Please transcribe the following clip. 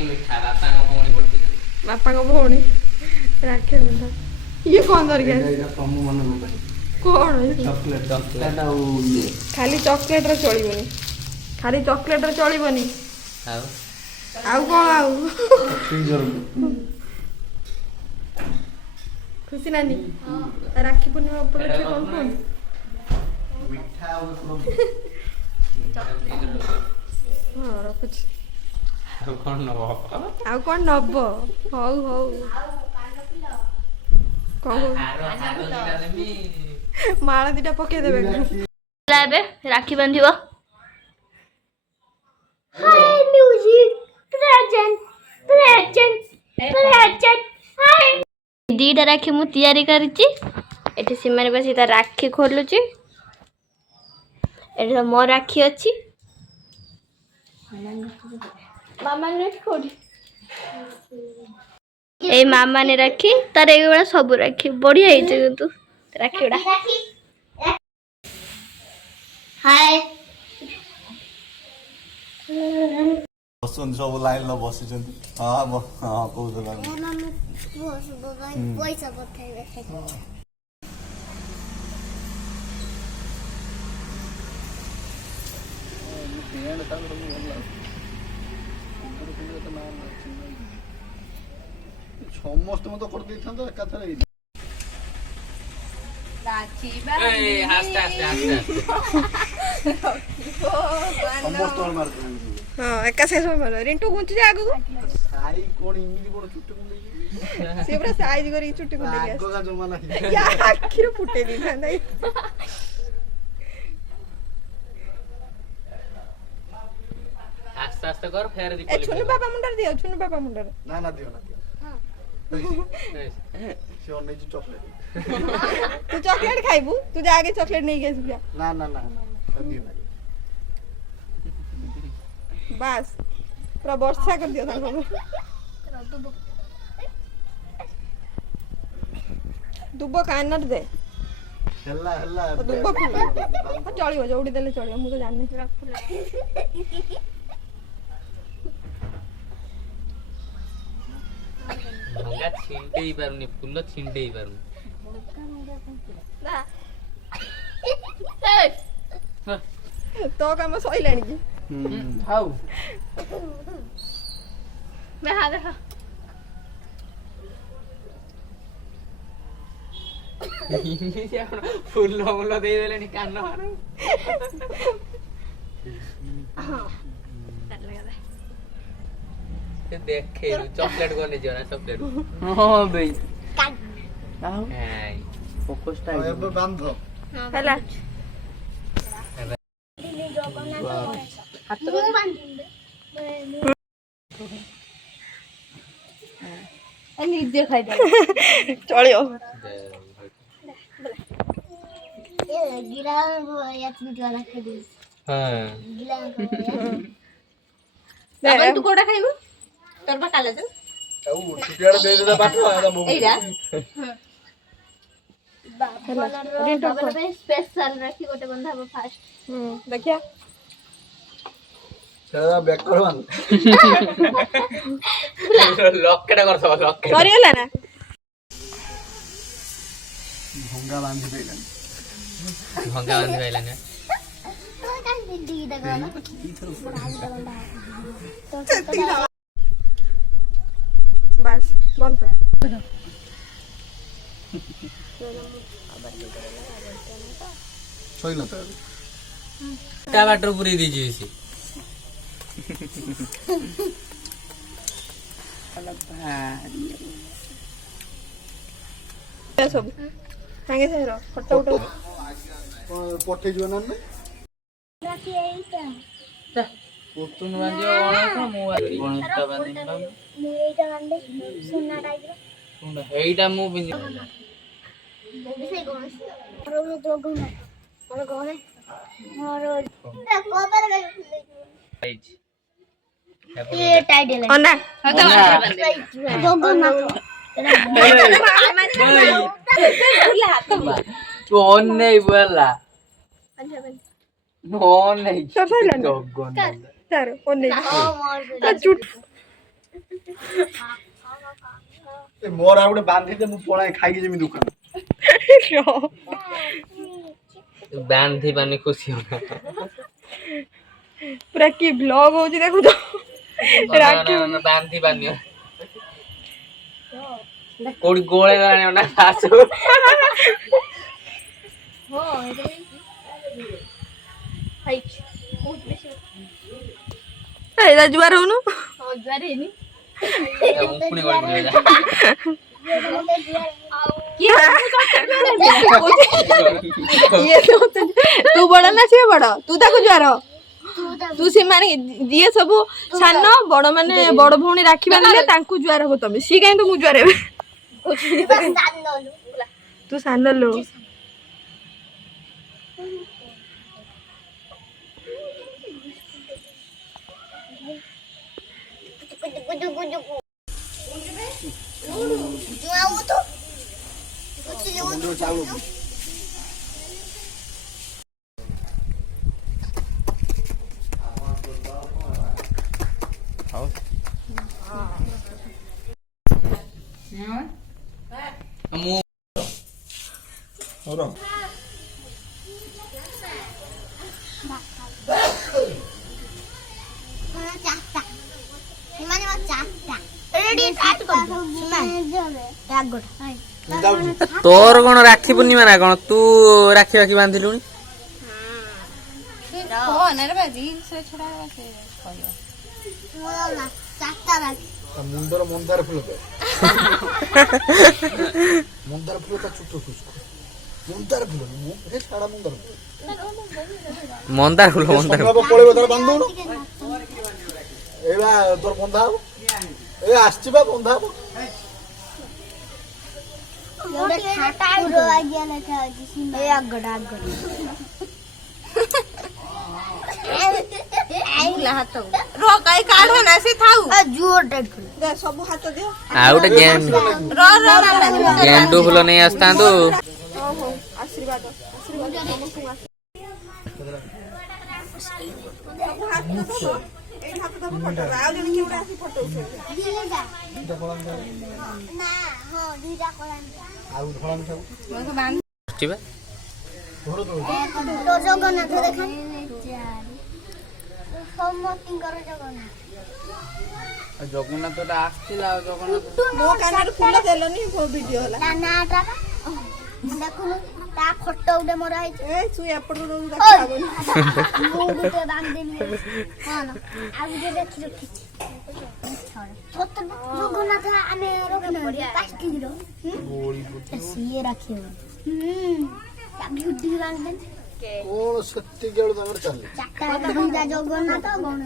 राखी मिठा बापा को भौणी राखी मिठा ये कौन धर गया कौन चॉकलेट खाली चॉकलेट रे चलिबनी खाली चॉकलेट रे चलिबनी आउ कौन आउ खुशी नानी राखी पूर्णिमा उपलक्षे कौन कौन मिठा हाँ रखुଛି कौन ଆଉ କଣ ନବ ହଉ ହଉ କଣ ମାଳ ଦିଟା ପକେଇ ଦେବେ ଏବେ ରାକ୍ଷୀ ବାନ୍ଧିବ ହାଇ ମ୍ୟୁଜିକ ପ୍ରେଜେଣ୍ଟ ହାଇ ଦିଟା ରାକ୍ଷୀ ମୁଁ ତିଆରି କରିଛି ଏଠି ସେମାନେ ବସି ତା ରାକ୍ଷୀ ଖୋଲୁଛି ଏଠି ମୋ ରାକ୍ଷୀ ଅଛି मामा ने खोली ए मामा ने राखी तार एगुड़ा सब राखी बढ़िया है तू राखी उड़ा हाय बसन सब लाइन ल बसिछन् हां हां कोदला पैसा पठाइबे समस्त तो कर देथां तो एकाथरे राखी ए हंसते हंसते समस्त मार हां एका से मार रिंटू गुंची जा आगु साई कोन इमिली कोन चुट्टी मुंडी से पूरा साइज करी चुट्टी मुंडी आगो का जमाना या आखिर फुटे दी था नहीं आस्ते आस्ते कर फेर दी ए छुनु बाबा मुंडर दियो छुनु बाबा मुंडर ना ना दियो से और नहीं चॉकलेट तू चॉकलेट खाइबू तू जाके चॉकलेट नहीं गेस गया ना ना ना दियो ना बस पूरा वर्षा कर दियो ताको दुबो कानर दे हल्ला हल्ला दुबो फुल चलियो जोडी देले चलियो मु तो जानने भंगा छिंटे ही पारुनी फुल छिंटे ही पारुनी तो काम सइलानी की हाउ मैं हां देखा फुल मुल दे देले कान हारो देखे चॉकलेट को नहीं जाना चॉकलेट हां भाई आओ हाय फोकस टाइम अब बांध हला हाथ को बांध ए निजे खाइ दे चलियो ए गिरा या चीज वाला खाइ दे हां गिला अपन तू कोडा खाइबो तोर बा काले दे ଆଉ ଛୁଟିଆଡେ ଦେଇ ଦେଲା ପାଠ ଏଟା ମୁଁ एइरा रिंटू को स्पेशल राखी गोटे बंधाबो फास्ट देखिया ସେଟା ବ୍ୟାକ୍ କରବାନ लॉकेट कर सब लॉकेट सरी हला ना भंगा बांधी देलन भंगा बंद गइला ने तो कान दी दगा ना बस बंद कर सही त टा वाटर पूरी दीजिए इसी सब सांगे से रो फोटो उठो पठे जो ना राखी एइटा पुतुन बांधियो गणेश मु गणेशटा बांधिम मु एइटा बांधे सोना टाइप रो सुंदर हेइटा मु बिंदि से गणेश और मु तो गुना और गणेश और कोपर गई ये टाइट है अन्ना जगन्नाथ तू ऑन नहीं बोला ऑन नहीं सर सर जगन्नाथ सर ओने चुट ମୋର ଆଉ ଗୋଟେ ବାନ୍ଧିଦେ ମୁଁ ପଳାଏ ଖାଇକି ଯିବି ଦୋକାନ। ବାନ୍ଧି ବାନି ଖୁସି ହଉନା। ପୁରା କି ବ୍ଲଗ ହଉଛି ଦେଖୁଛ। ରାକ୍ଷୀ ବାନ୍ଧି ବାନି କୋଉଠି ଗୋଳେଇଲାଣି ନା ଶାଶୁ। ଏଇଟା ଜୁଆର ହଉନୁ। ପୁଣି ଗଳି ପଡ଼ିଲା। ତୁ ବଡ ନା ସିଏ ବଡ? ତୁ ତାକୁ ଜୁଆର। ତୁ ସେମାନେ ଯିଏ ସବୁ ସାନ ବଡ ମାନେ ବଡ ଭଉଣୀ ରାକ୍ଷୀ ବାନ୍ଧିଲେ ତାଙ୍କୁ ଜୁଆର ହବ ତମେ। ସିଏ କାହିଁ ତମକୁ ଜୁଆର ହେବେ? ତୁ ସାନ ଲୋ। ମୁଁ ତୋର କଣ ରାକ୍ଷୀ ପୂର୍ଣ୍ଣିମା ନା କଣ? ତୁ ରାକ୍ଷୀ ବାକ୍ଷୀ ବାନ୍ଧିଲୁଣି? ମୁଣ୍ଡର ମନ୍ଦାର ଫୁଲ ମନ୍ଦାର ଫୁଲ ତା ଛୋଟ ମନ୍ଦାର ଫୁଲ ଛାଡା ମନ୍ଦାର ମନ୍ଦାର ଫୁଲ ମନ୍ଦାର ପଳେଇବ ତାର ବାନ୍ଧୁନ। ଏଇ ବା ତୋର ବନ୍ଧା ହବ। ଏ ଆସିଛି ବା ବନ୍ଧା ହବ। ସବୁ ହାତ ଦିଅ। ଆଉ ଗୋଟେ ଗେଣ୍ଡୁ ଫୁଲ ନେଇ ଆସିଥାନ୍ତୁ। ଆଶୀର୍ବାଦ ଜଗନ୍ନାଥ ଦେଖା ସମସ୍ତଙ୍କର ଜଗନ୍ନାଥଟା ଆସିଥିଲା ଆଉ ଜଗନ୍ନାଥ ମୋ କାନରେ ଫୁଲ ଦେଲନି ଭିଡିଓ ହେଲା। ଦେଖୁନୁ ତା ଫଟୋ ଗୋଟେ ମୋର ହେଇଛି। ତୁ ଏପଟରୁ ଦେଖାବନି। ମୁଁ ଗୋଟେ ବାନ୍ଧିନି କଣ ଆଉ ଗୋଟେ ଦେଖି ରଖିଛି। ଜଗନ୍ନାଥ ଆମେ ରଖିନୁ ପ୍ଲାଷ୍ଟିକର ସିଏ ରଖିବ। ଭିଡି ବାନ୍ଧିଦେନି କଣ ସେତିକି ବେଳୁ ତାଙ୍କର ଚାଲେ ଚାରିଟା ଜଗନ୍ନାଥ କଣ